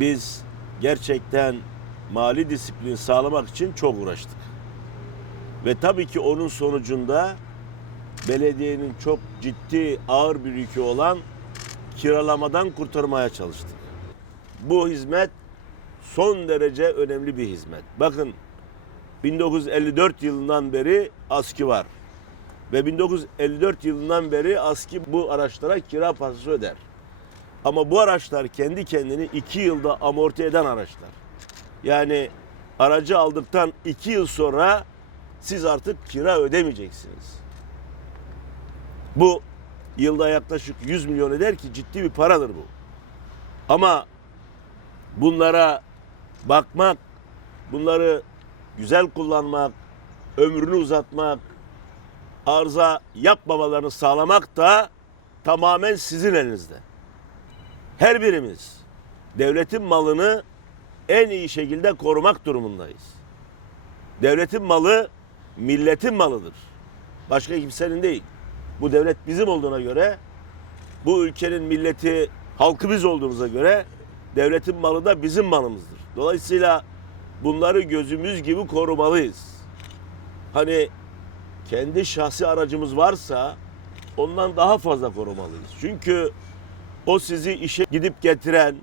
biz gerçekten mali disiplin sağlamak için çok uğraştık. Ve tabii ki onun sonucunda belediyenin çok ciddi ağır bir yükü olan kiralamadan kurtarmaya çalıştık. Bu hizmet son derece önemli bir hizmet. Bakın 1954 yılından beri ASKİ var. Ve 1954 yılından beri ASKİ bu araçlara kira parası öder. Ama bu araçlar kendi kendini iki yılda amorti eden araçlar. Yani aracı aldıktan iki yıl sonra siz artık kira ödemeyeceksiniz. Bu yılda yaklaşık 100 milyon eder ki ciddi bir paradır bu. Ama bunlara bakmak, bunları güzel kullanmak, ömrünü uzatmak, arıza yapmamalarını sağlamak da tamamen sizin elinizde. Her birimiz devletin malını en iyi şekilde korumak durumundayız. Devletin malı milletin malıdır. Başka kimsenin değil. Bu devlet bizim olduğuna göre, bu ülkenin milleti halkı biz olduğumuza göre devletin malı da bizim malımızdır. Dolayısıyla bunları gözümüz gibi korumalıyız. Hani kendi şahsi aracımız varsa ondan daha fazla korumalıyız. Çünkü o sizi işe gidip getiren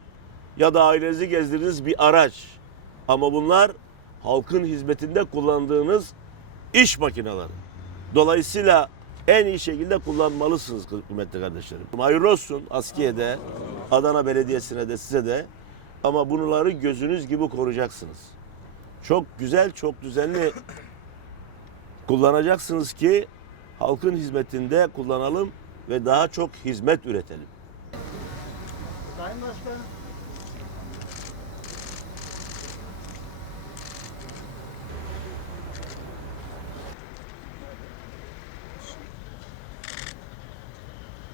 ya da ailenizi gezdirdiğiniz bir araç. Ama bunlar halkın hizmetinde kullandığınız iş makineleri. Dolayısıyla en iyi şekilde kullanmalısınız kıymetli kardeşlerim. Hayırlı olsun Askiye'de, Adana Belediyesi'ne de size de. Ama bunları gözünüz gibi koruyacaksınız. Çok güzel, çok düzenli kullanacaksınız ki halkın hizmetinde kullanalım ve daha çok hizmet üretelim. Sayın Başkan,